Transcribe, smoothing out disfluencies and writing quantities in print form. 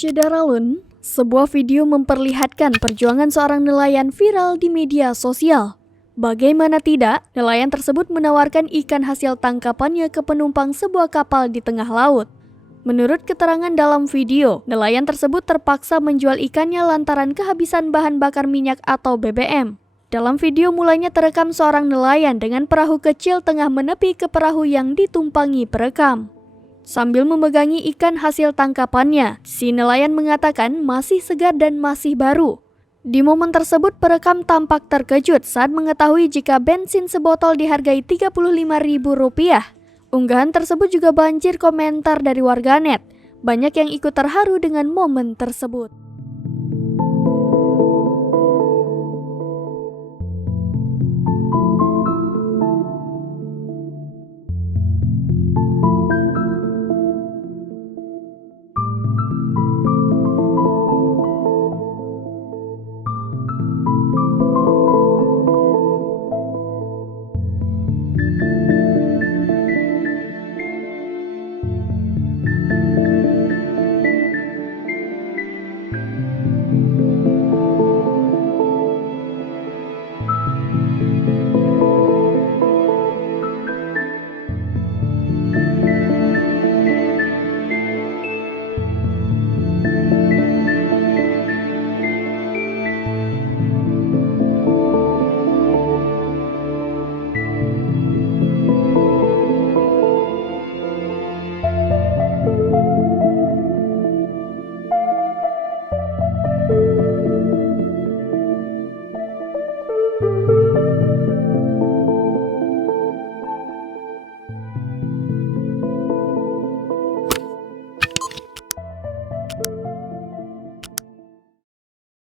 Syederalun, sebuah video memperlihatkan perjuangan seorang nelayan viral di media sosial. Bagaimana tidak, nelayan tersebut menawarkan ikan hasil tangkapannya ke penumpang sebuah kapal di tengah laut. Menurut keterangan dalam video, nelayan tersebut terpaksa menjual ikannya lantaran kehabisan bahan bakar minyak atau BBM. Dalam video mulanya terekam seorang nelayan dengan perahu kecil tengah menepi ke perahu yang ditumpangi perekam. Sambil memegangi ikan hasil tangkapannya, si nelayan mengatakan masih segar dan masih baru. Di momen tersebut, perekam tampak terkejut saat mengetahui jika bensin sebotol dihargai Rp35.000. Unggahan tersebut juga banjir komentar dari warganet. Banyak yang ikut terharu dengan momen tersebut.